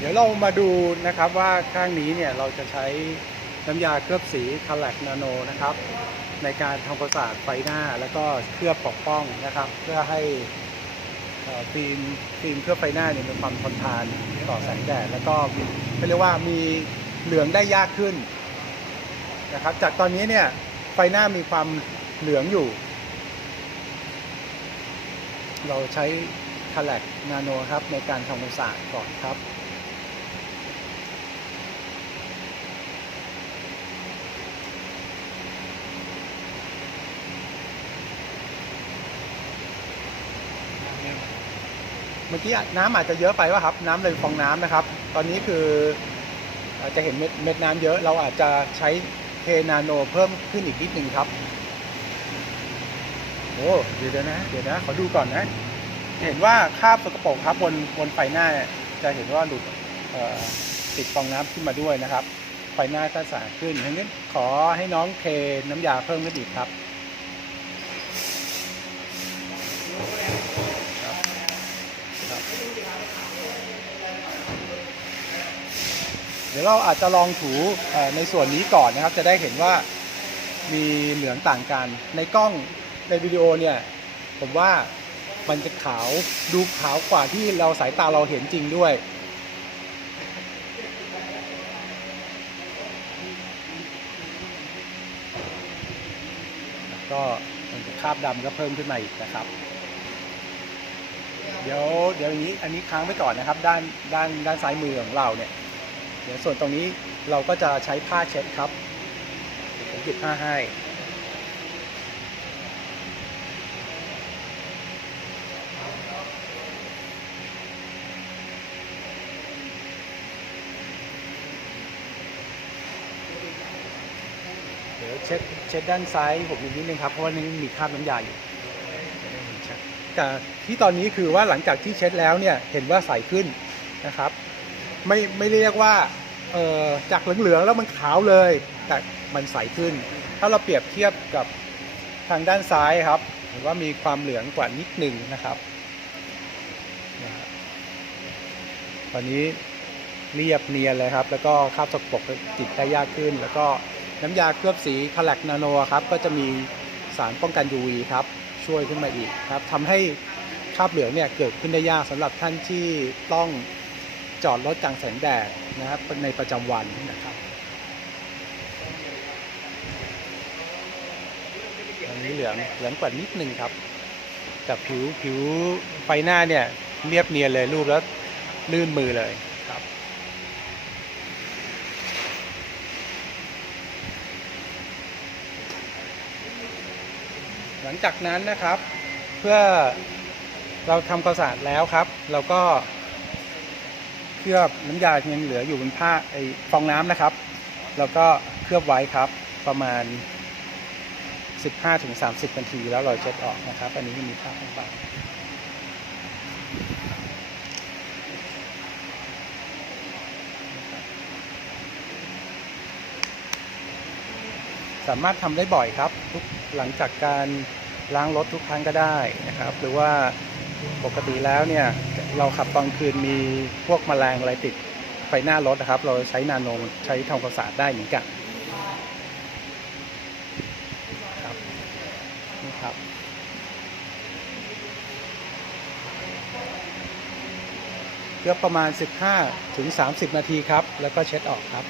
เดี๋ยวเรามาดูนะครับว่าข้างนี้เนี่ยเราจะใช้น้ำยาเคลือบสีคาแลกนาโนนะครับ ในการทำความสะอาดไฟหน้าแล้วก็เคลือบปกป้องนะครับ เพื่อให้ฟิล์มฟิล์มเคลือบไฟหน้าเนี่ยมีความทนทานต่อแสงแดดแล้วก็มีเขาเรียกว่ามีเหลืองได้ยากขึ้นนะครับ จากตอนนี้เนี่ยไฟหน้ามีความเหลืองอยู่ เราใช้คาแลกนาโนครับในการทำความสะอาดก่อนครับ เมื่อกี้น้ำอาจจะเยอะไปว่าครับ น้ำเลยฟองน้ำนะครับ ตอนนี้คืออาจจะเห็นเม็ดเม็ดน้ำเยอะ เราอาจจะใช้เทนาโนเพิ่มขึ้นอีกนิดหนึ่งครับโอ้เดี๋ยวนะ เดี๋ยวนะขอดูก่อนนะ เห็นว่าคราบสกปรกครับบนบนไฟหน้าจะเห็นว่าหลุดติดฟองน้ำขึ้นมาด้วยนะครับ ไฟหน้าก็สะอาดขึ้นดังนั้นขอให้น้องเทน้ำยาเพิ่มขึ้นอีกครับ เดี๋ยวเราอาจจะลองถูในส่วนนี้ก่อนนะครับ จะได้เห็นว่ามีเหลืองต่างกัน ในกล้องในวิดีโอเนี่ยผมว่ามันจะขาวดูขาวกว่าที่เราสายตาเราเห็นจริงด้วย ก็มันจะคราบดำก็เพิ่มขึ้นมาอีกนะครับ เดี๋ยวเดี๋ยวอย่างนี้อันนี้ค้างไว้ก่อนนะครับ ด้านด้านด้านซ้ายมือของเราเนี่ย ดี๋ยวส่วนตรงนี้เราก็จะใช้ผ้าเช็ดครับผมหยิบผ้าให้เดี๋ยวเช็ดเช็ดด้านซ้ายผมอีกนิดนึงครับ เพราะว่านี่มีคราบน้ำยาอยู่แต่ที่ตอนนี้คือว่าหลังจากที่เช็ดแล้วเนี่ยเห็นว่าใสขึ้นนะครับ ไม่ไม่เรียกว่า จากเหลืองๆแล้วมันขาวเลย แต่มันใสขึ้น ถ้าเราเปรียบเทียบกับทางด้านซ้ายครับเห็นว่ามีความเหลืองกว่านิดหนึ่งนะครับ ตอนนี้เรียบเนียนเลยครับ แล้วก็คราบสกปรกติดได้ยากขึ้น แล้วก็น้ำยาเคลือบสีคาแลกนาโนครับ ก็จะมีสารป้องกัน UV ครับ ช่วยขึ้นมาอีกครับทำให้คราบเหลืองเนี่ยเกิดขึ้นได้ยากสำหรับท่านที่ต้องจอดรถกลางแสงแดด นะครับในประจำวันนะครับอันนี้เหลืองเหลืองกว่านิดนึงครับแต่ผิวผิวไฟหน้าเนี่ยเรียบเนียนเลยรูปแล้วลื่นมือเลยครับหลังจากนั้นนะครับเพื่อเราทำความสะอาดแล้วครับ เราก็ เคลือบน้ำยายังเหลืออยู่บนผ้าไอ้ฟองน้ำนะครับ แล้วก็เคลือบไว้ครับประมาณ 15-30 นาทีแล้วเราเช็ดออกนะครับ อันนี้มีผ้าบางสามารถทำได้บ่อยครับทุกหลังจากการล้างรถทุกครั้งก็ได้นะครับ หรือว่าปกติแล้วเนี่ย เราขับตอนคืนมีพวกแมลงอะไรติดไฟหน้ารถนะครับ เราใช้นาโนใช้ทำความสะอาดได้เหมือนกันครับนี่ครับเกือบประมาณ 15ถึง30 นาทีครับ แล้วก็เช็ดออกครับ